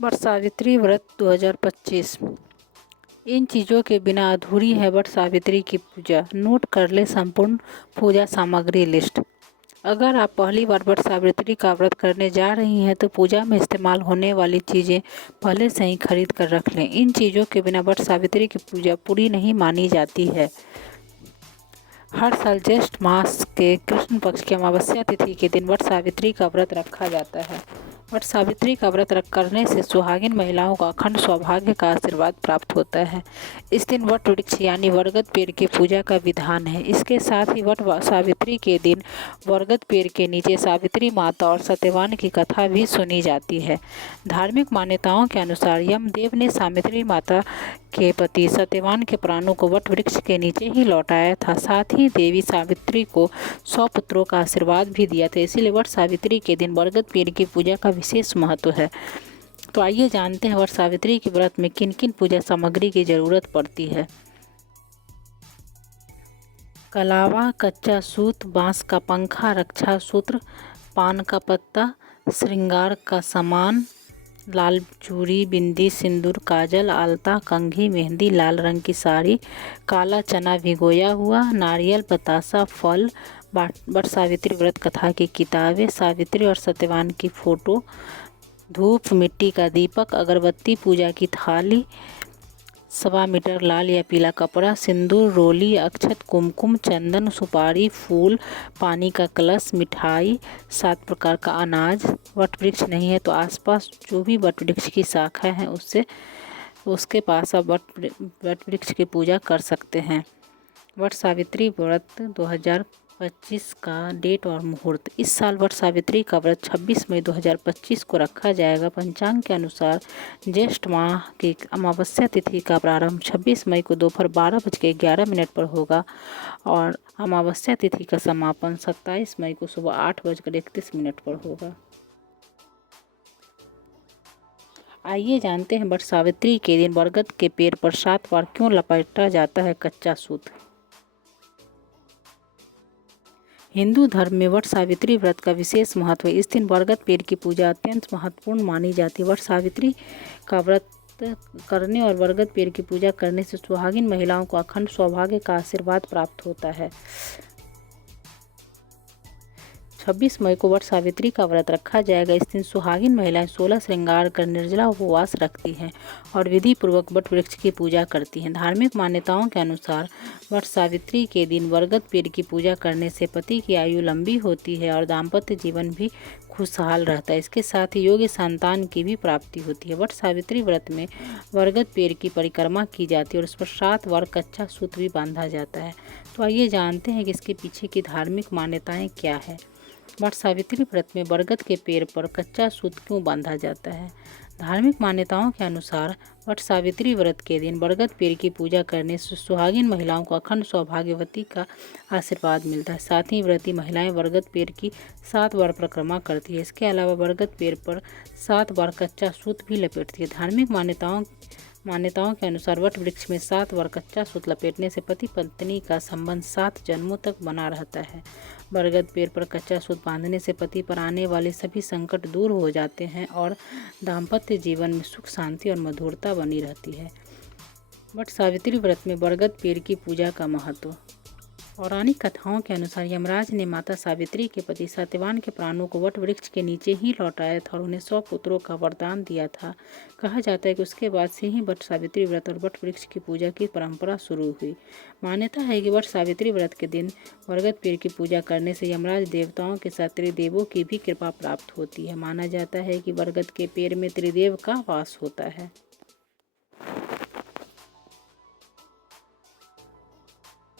वट सावित्री व्रत 2025। इन चीज़ों के बिना अधूरी है वट सावित्री की पूजा। नोट कर ले संपूर्ण पूजा सामग्री लिस्ट। अगर आप पहली बार वट सावित्री का व्रत करने जा रही हैं तो पूजा में इस्तेमाल होने वाली चीज़ें पहले से ही खरीद कर रख लें। इन चीज़ों के बिना वट सावित्री की पूजा पूरी नहीं मानी जाती है। हर साल ज्येष्ठ मास के कृष्ण पक्ष की अमावस्या तिथि के दिन वट सावित्री का व्रत रखा जाता है। वट सावित्री का व्रत करने से सुहागिन महिलाओं को अखंड सौभाग्य का आशीर्वाद प्राप्त होता है। इस दिन वट वृक्ष यानी बरगद पेड़ की पूजा का विधान है। इसके साथ ही वट सावित्री के दिन बरगद पेड़ के नीचे सावित्री माता और सत्यवान की कथा भी सुनी जाती है। धार्मिक मान्यताओं के अनुसार यमदेव ने सावित्री माता के पति सत्यवान के प्राणों को वट वृक्ष के नीचे ही लौटाया था। साथ ही देवी सावित्री को 100 पुत्रों का आशीर्वाद भी दिया था। इसीलिए वट सावित्री के दिन बरगद पेड़ की पूजा का विशेष महत्व है। तो आइए जानते हैं वट सावित्री के व्रत में किन किन पूजा सामग्री की जरूरत पड़ती है। कलावा, कच्चा सूत, बांस का पंखा, रक्षा सूत्र, पान का पत्ता, श्रृंगार का सामान, लाल चूड़ी, बिंदी, सिंदूर, काजल, आलता, कंघी, मेहंदी, लाल रंग की साड़ी, काला चना भिगोया हुआ, नारियल, बतासा, फल, वट सावित्री व्रत कथा की किताबें, सावित्री और सत्यवान की फोटो, धूप, मिट्टी का दीपक, अगरबत्ती, पूजा की थाली, 1.25 मीटर लाल या पीला कपड़ा, सिंदूर, रोली, अक्षत, कुमकुम, चंदन, सुपारी, फूल, पानी का कलश, मिठाई, 7 प्रकार का अनाज। वट वृक्ष नहीं है तो आसपास जो भी वट वृक्ष की शाखा है उसके पास आप वट वृक्ष की पूजा कर सकते हैं। वट सावित्री व्रत 2025 का डेट और मुहूर्त। इस साल वट सावित्री का व्रत 26 मई 2025 को रखा जाएगा। पंचांग के अनुसार ज्येष्ठ माह की अमावस्या तिथि का प्रारंभ 26 मई को दोपहर 12:11 पर होगा और अमावस्या तिथि का समापन 27 मई को सुबह 8:31 पर होगा। आइए जानते हैं वट सावित्री के दिन बरगद के पेड़ पर 7 बार क्यों लपेटा जाता है कच्चा सूत। हिंदू धर्म में वट सावित्री व्रत का विशेष महत्व है। इस दिन बरगद पेड़ की पूजा अत्यंत महत्वपूर्ण मानी जाती है। वट सावित्री का व्रत करने और बरगद पेड़ की पूजा करने से सुहागिन महिलाओं को अखंड सौभाग्य का आशीर्वाद प्राप्त होता है। 26 मई को वट सावित्री का व्रत रखा जाएगा। इस दिन सुहागिन महिलाएं 16 श्रृंगार कर निर्जला उपवास रखती हैं और विधि पूर्वक वट वृक्ष की पूजा करती हैं। धार्मिक मान्यताओं के अनुसार वट सावित्री के दिन बरगद पेड़ की पूजा करने से पति की आयु लंबी होती है और दाम्पत्य जीवन भी खुशहाल रहता है। इसके साथ ही योग्य संतान की भी प्राप्ति होती है। वट सावित्री व्रत में बरगद पेड़ की परिक्रमा की जाती है और उस पर 7 बार कच्चा सूत भी बांधा जाता है। तो आइए जानते हैं कि इसके पीछे की धार्मिक मान्यताएं क्या है। वट सावित्री व्रत में बरगद के पेड़ पर कच्चा सूत क्यों बांधा जाता है। धार्मिक मान्यताओं के अनुसार वट सावित्री व्रत के दिन बरगद पेड़ की पूजा करने से सुहागिन महिलाओं को अखंड सौभाग्यवती का आशीर्वाद मिलता है। साथ ही व्रती महिलाएं बरगद पेड़ की 7 बार परिक्रमा करती है। इसके अलावा बरगद पेड़ पर 7 बार कच्चा सूत भी लपेटती है। धार्मिक मान्यताओं के अनुसार वट वृक्ष में 7 बार कच्चा सूत लपेटने से पति पत्नी का संबंध 7 जन्मों तक बना रहता है। बरगद पेड़ पर कच्चा सूत बांधने से पति पर आने वाले सभी संकट दूर हो जाते हैं और दाम्पत्य जीवन में सुख, शांति और मधुरता बनी रहती है। वट सावित्री व्रत में बरगद पेड़ की पूजा का महत्व। पौराणिक कथाओं के अनुसार यमराज ने माता सावित्री के पति सत्यवान के प्राणों को वट वृक्ष के नीचे ही लौटाया था और उन्हें 100 पुत्रों का वरदान दिया था। कहा जाता है कि उसके बाद से ही वट सावित्री व्रत और वट वृक्ष की पूजा की परंपरा शुरू हुई। मान्यता है कि वट सावित्री व्रत के दिन बरगद पेड़ की पूजा करने से यमराज देवताओं के साथ त्रिदेवों की भी कृपा प्राप्त होती है। माना जाता है कि बरगद के पेड़ में त्रिदेव का वास होता है।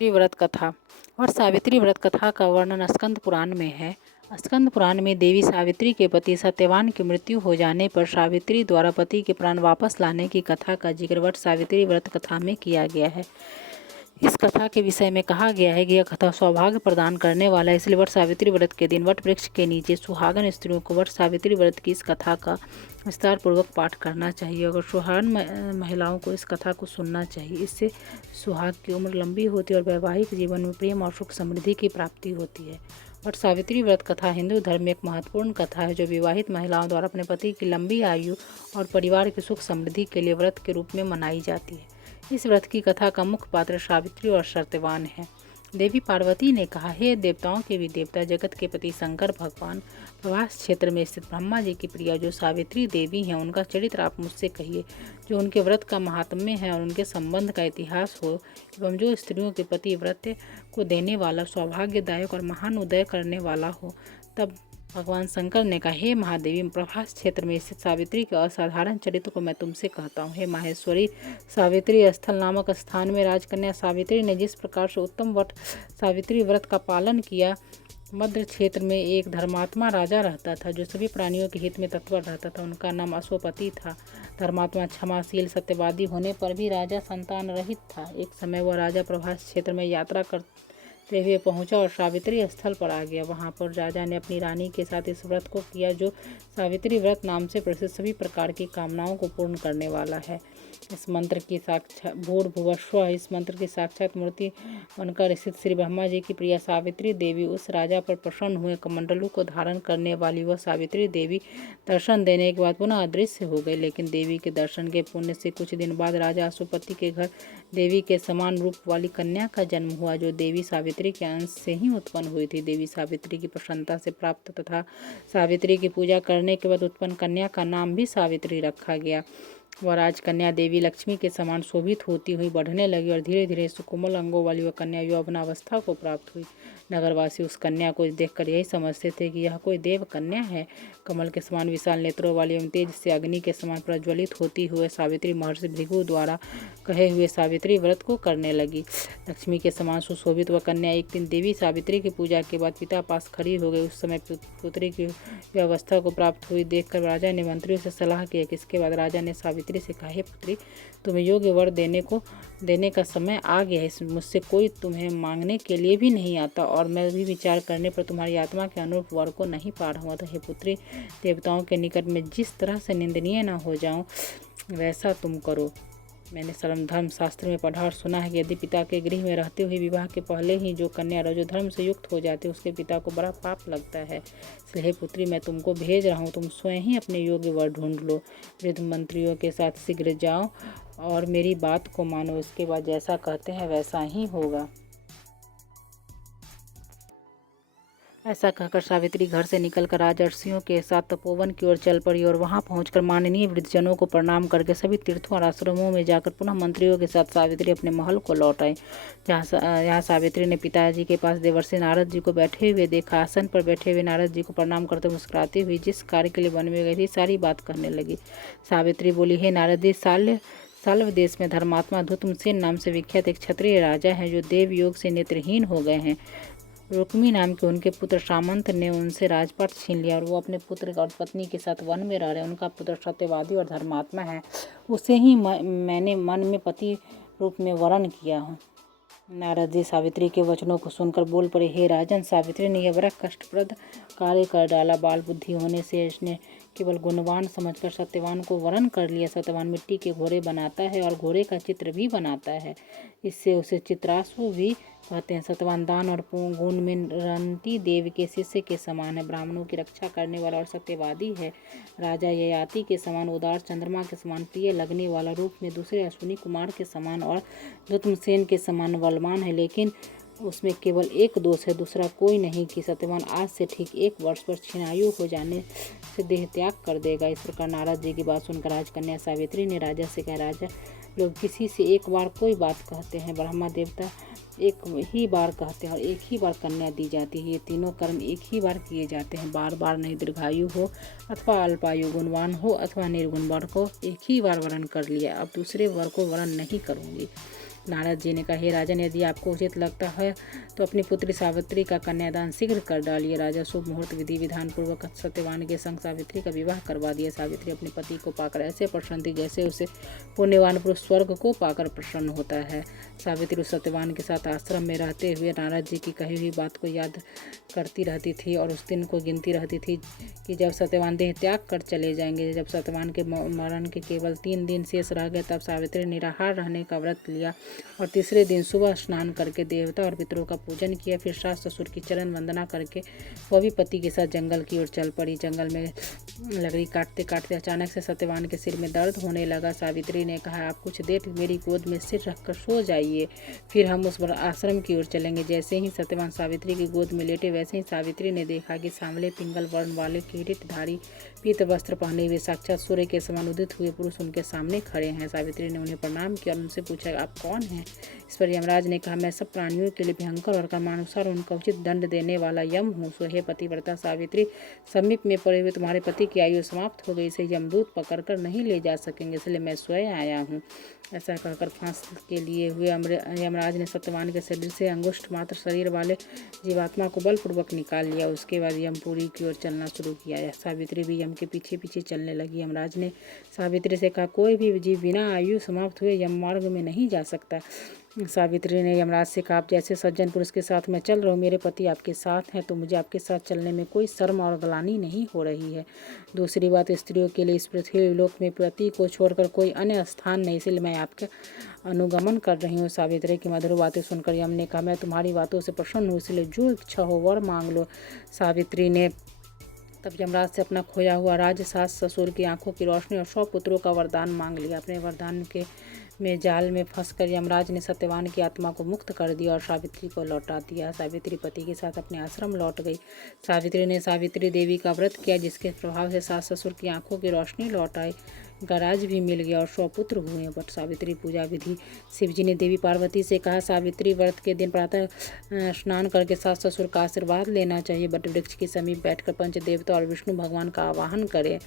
व्रत कथा। वट सावित्री व्रत कथा का वर्णन स्कंद पुराण में है। स्कंद पुराण में देवी सावित्री के पति सत्यवान की मृत्यु हो जाने पर सावित्री द्वारा पति के प्राण वापस लाने की कथा का जिक्र वट सावित्री व्रत कथा में किया गया है। इस कथा के विषय में कहा गया है कि यह कथा सौभाग्य प्रदान करने वाला है। इसलिए वट सावित्री व्रत के दिन वट वृक्ष के नीचे सुहागन स्त्रियों को वट सावित्री व्रत की इस कथा का विस्तार पूर्वक पाठ करना चाहिए और सुहागन महिलाओं को इस कथा को सुनना चाहिए। इससे सुहाग की उम्र लंबी होती है और वैवाहिक जीवन में प्रेम और सुख समृद्धि की प्राप्ति होती है। वट सावित्री व्रत कथा हिंदू धर्म में एक महत्वपूर्ण कथा है जो विवाहित महिलाओं द्वारा अपने पति की लंबी आयु और परिवार की सुख समृद्धि के लिए व्रत के रूप में मनाई जाती है। इस व्रत की कथा का मुख्य पात्र सावित्री और सत्यवान है। देवी पार्वती ने कहा, हे देवताओं के भी देवता, जगत के पति शंकर भगवान, प्रभास क्षेत्र में स्थित ब्रह्मा जी की प्रिया जो सावित्री देवी हैं, उनका चरित्र आप मुझसे कहिए, जो उनके व्रत का महात्म्य है और उनके संबंध का इतिहास हो, एवं जो स्त्रियों के प्रति व्रत को देने वाला, सौभाग्यदायक और महान उदय करने वाला हो। तब भगवान शंकर ने कहा, हे महादेवी, प्रभास क्षेत्र में स्थित सावित्री के असाधारण चरित्र को मैं तुमसे कहता हूँ। हे माहेश्वरी, सावित्री स्थल नामक स्थान में राजकन्या सावित्री ने जिस प्रकार से उत्तम वट सावित्री व्रत का पालन किया, मध्य क्षेत्र में एक धर्मात्मा राजा रहता था जो सभी प्राणियों के हित में तत्पर रहता था। उनका नाम अश्वपति था। धर्मात्मा क्षमाशील सत्यवादी होने पर भी राजा संतान रहित था। एक समय वह राजा प्रभास क्षेत्र में यात्रा करते हुए पहुंचा और सावित्री स्थल पर आ गया। वहां पर राजा ने अपनी रानी के साथ इस व्रत को किया जो सावित्री व्रत नाम से प्रसिद्ध सभी प्रकार की कामनाओं को पूर्ण करने वाला है। इस मंत्र की साक्षात मूर्ति बनकर स्थित श्री ब्रह्मा जी की प्रिया सावित्री देवी उस राजा पर प्रसन्न हुए। कमंडलू को धारण करने वाली वह सावित्री देवी दर्शन देने के बाद पुनः अदृश्य हो गई। लेकिन देवी के दर्शन के पुण्य से कुछ दिन बाद राजा अश्वपति के घर देवी के समान रूप वाली कन्या का जन्म हुआ जो देवी सावित्री के अंश से ही उत्पन्न हुई थी। देवी सावित्री की प्रसन्नता से प्राप्त तथा सावित्री की पूजा करने के बाद उत्पन्न कन्या का नाम भी सावित्री रखा गया। वह राजकन्या देवी लक्ष्मी के समान शोभित होती हुई बढ़ने लगी और धीरे धीरे सुकोमल अंगों वाली वह कन्या यौवनावस्था को प्राप्त हुई। नगरवासी उस कन्या को देखकर यही समझते थे कि यह कोई देव कन्या है। कमल के समान विशाल नेत्रों वाली एवं तेज से अग्नि के समान प्रज्वलित होती हुए सावित्री महर्षि भृगु द्वारा कहे हुए सावित्री व्रत को करने लगी। लक्ष्मी के समान सुशोभित वह कन्या एक दिन देवी सावित्री की पूजा के बाद पिता पास खड़ी हो गई। उस समय पुत्री की व्यवस्था को प्राप्त हुई देखकर राजा ने मंत्रियों से सलाह किया। इसके बाद राजा ने सावित्री से कहा, हे पुत्री, तुम्हें योग्य वर देने का समय आ गया है। मुझसे कोई तुम्हें मांगने के लिए भी नहीं आता और मैं भी विचार करने पर तुम्हारी आत्मा के अनुरूप वर को नहीं पा रहा हूँ। तो हे पुत्री, देवताओं के निकट में जिस तरह से निंदनीय न हो जाऊं वैसा तुम करो। मैंने धर्म शास्त्र में पढ़ा और सुना है कि यदि पिता के गृह में रहते हुए विवाह के पहले ही जो कन्या रजो धर्म से युक्त हो जाती है उसके पिता को बड़ा पाप लगता है। इसलिए हे पुत्री, मैं तुमको भेज रहा हूँ, तुम स्वयं ही अपने योग्य वर ढूंढ लो। वृद्ध मंत्रियों के साथ शीघ्र जाओ और मेरी बात को मानो। इसके बाद जैसा कहते हैं वैसा ही होगा। ऐसा कहकर सावित्री घर से निकलकर राजर्षियों के साथ तपोवन की ओर चल पड़ी और वहां पहुंचकर माननीय वृद्धजनों को प्रणाम करके सभी तीर्थों और आश्रमों में जाकर पुनः मंत्रियों के साथ सावित्री अपने महल को लौट आई। यहाँ सावित्री ने पिताजी के पास देवर्षि नारद जी को बैठे हुए देखा। आसन पर बैठे हुए नारद जी को प्रणाम करते मुस्कुराती हुई जिस कार्य के लिए वन में गई थी सारी बात कहने लगी। सावित्री बोली, हे नारद जी, साल्व देश में धर्मात्मा धुतमसेन नाम से विख्यात एक क्षत्रिय राजा हैं जो देव योग से नेत्रहीन हो गए हैं। रुक्मी नाम के उनके पुत्र सामंत ने उनसे राजपाट छीन लिया और वो अपने पुत्र और पत्नी के साथ वन में रह रहे। उनका पुत्र सत्यवादी और धर्मात्मा है, उसे ही मैंने मन में पति रूप में वरण किया हूँ। नारद जी सावित्री के वचनों को सुनकर बोल पड़े, हे राजन, सावित्री ने यह बड़ा कष्टप्रद कार्य कर डाला। बाल बुद्धि होने से इसने केवल गुणवान समझकर सत्यवान को वरण कर लिया। सत्यवान मिट्टी के घोड़े बनाता है और घोड़े का चित्र भी बनाता है, इससे उसे चित्रासु भी कहते हैं। सत्यवान दान और गुण में रंती देव के शिष्य के समान है, ब्राह्मणों की रक्षा करने वाला और सत्यवादी है। राजा ययाति के समान उदार, चंद्रमा के समान प्रिय लगने वाला, रूप में दूसरे अश्विनी कुमार के समान और धुतमसेन के समान बलवान है। लेकिन उसमें केवल एक दोष है, दूसरा कोई नहीं कि सत्यवान आज से ठीक 1 वर्ष पर क्षीणायु हो जाने से देह त्याग कर देगा। इस प्रकार नारद जी की बात सुनकर राजकन्या सावित्री ने राजा से कहा, राजा, लोग किसी से एक बार कोई बात कहते हैं, ब्रह्मा देवता एक ही बार कहते हैं और एक ही बार कन्या दी जाती है। ये तीनों कर्म एक ही बार किए जाते हैं, बार बार नहीं। दीर्घायु हो अथवा अल्पायु, गुणवान हो अथवा निर्गुण, वर को एक ही बार वरण कर लिया, अब दूसरे वर को वरण नहीं करूँगी। नारद जी ने कहा, हे राजन, यदि आपको उचित लगता है तो अपनी पुत्री सावित्री का कन्यादान शीघ्र कर डालिए। राजा शुभ मुहूर्त विधि विधान पूर्वक सत्यवान के संग सावित्री का विवाह करवा दिया। सावित्री अपने पति को पाकर ऐसे प्रसन्न थी जैसे उसे पुण्यवान पुरुष स्वर्ग को पाकर प्रसन्न होता है। सावित्री उस सत्यवान के साथ आश्रम में रहते हुए नारद जी की कही हुई बात को याद करती रहती थी और उस दिन को गिनती रहती थी कि जब सत्यवान देह त्याग कर चले जाएंगे। जब सत्यवान के मरण के केवल 3 दिन शेष रह गए तब सावित्री निराहार रहने का व्रत लिया और तीसरे दिन सुबह स्नान करके देवता और पितरों का पूजन किया। फिर सास ससुर की चरण वंदना करके वह भी पति के साथ जंगल की ओर चल पड़ी। जंगल में लकड़ी काटते काटते अचानक से सत्यवान के सिर में दर्द होने लगा। सावित्री ने कहा, आप कुछ देर मेरी गोद में सिर रखकर सो जाइए, फिर हम उस आश्रम की ओर चलेंगे। जैसे ही सत्यवान सावित्री की गोद में लेटे, वैसे ही सावित्री ने देखा कि सांवले पिंगल वर्ण वाले किरीटधारी पीत वस्त्र पहने हुए साक्षात सूर्य के समान उदित हुए पुरुष उनके सामने खड़े हैं। सावित्री ने उन्हें प्रणाम किया और उनसे पूछा, आप कौन हैं? इस पर यमराज ने कहा, मैं सब प्राणियों के लिए भयंकर और कर्मानुसार उनका उचित दंड देने वाला यम हूँ। सो हे पतिव्रता सावित्री, समीप में पड़े हुए तुम्हारे पति की आयु समाप्त हो गई, इसे यमदूत पकड़कर नहीं ले जा सकेंगे, इसलिए मैं स्वयं आया हूँ। ऐसा कहकर फांस के लिए हुए यमराज ने सत्यवान के शरीर से अंगुष्ठ मात्र शरीर वाले जीवात्मा को बलपूर्वक निकाल लिया। उसके बाद यमपुरी की ओर चलना शुरू किया। सावित्री भी यम के पीछे पीछे चलने लगी। यमराज ने सावित्री से कहा, कोई भी जीव बिना आयु समाप्त हुए यम मार्ग में नहीं जा सकता। सावित्री ने यमराज से कहा, आप जैसे सज्जन पुरुष के साथ मैं चल रहा हूँ, मेरे पति आपके साथ हैं, तो मुझे आपके साथ चलने में कोई शर्म और ग्लानि नहीं हो रही है। दूसरी बात, स्त्रियों के लिए इस पृथ्वी लोक में पति को छोड़कर कोई अन्य स्थान नहीं, इसलिए मैं आपका अनुगमन कर रही हूँ। सावित्री की मधुर बातें सुनकर यम ने कहा, मैं तुम्हारी बातों से प्रसन्न हूँ, इसलिए जो इच्छा हो वर मांग लो। सावित्री ने तब यमराज से अपना खोया हुआ राज्य, सास ससुर की आंखों की रोशनी और 100 पुत्रों का वरदान मांग लिया। अपने वरदान के में जाल में फंसकर यमराज ने सत्यवान की आत्मा को मुक्त कर दिया और सावित्री को लौटा दिया। सावित्री पति के साथ अपने आश्रम लौट गई। सावित्री ने सावित्री देवी का व्रत किया, जिसके प्रभाव से सास ससुर की आंखों की रोशनी लौट आई, का राज भी मिल गया और 100 पुत्र हुए। बट सावित्री पूजा विधि, शिवजी ने देवी पार्वती से कहा, सावित्री व्रत के दिन प्रातः स्नान करके सास ससुर का आशीर्वाद लेना चाहिए। बट वृक्ष के समीप बैठकर पंच देवता और विष्णु भगवान का आवाहन करें।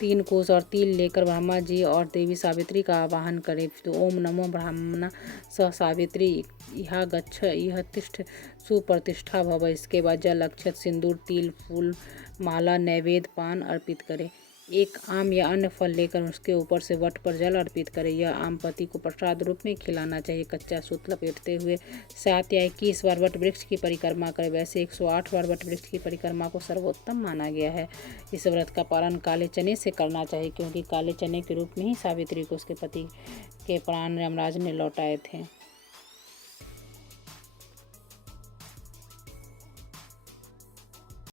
3 कोस और तिल लेकर ब्रह्मा जी और देवी सावित्री का आवाहन करें। तो ओम नमो ब्राह्मण स सावित्री यह गच्छ यह तिष्ठ सुप्रतिष्ठा भव। इसके बाद जल अक्षत सिंदूर तिल फूल माला नैवेद्य पान अर्पित करें। एक आम या अन्य फल लेकर उसके ऊपर से वट पर जल अर्पित करें। यह आम पति को प्रसाद रूप में खिलाना चाहिए। कच्चा सूत लपेटते हुए 7 या 21 बार वट वृक्ष की परिक्रमा करें। वैसे 108 बार वट वृक्ष की परिक्रमा को सर्वोत्तम माना गया है। इस व्रत का पालन काले चने से करना चाहिए, क्योंकि काले चने के रूप में ही सावित्री को उसके पति के प्राण यमराज ने लौटाए थे।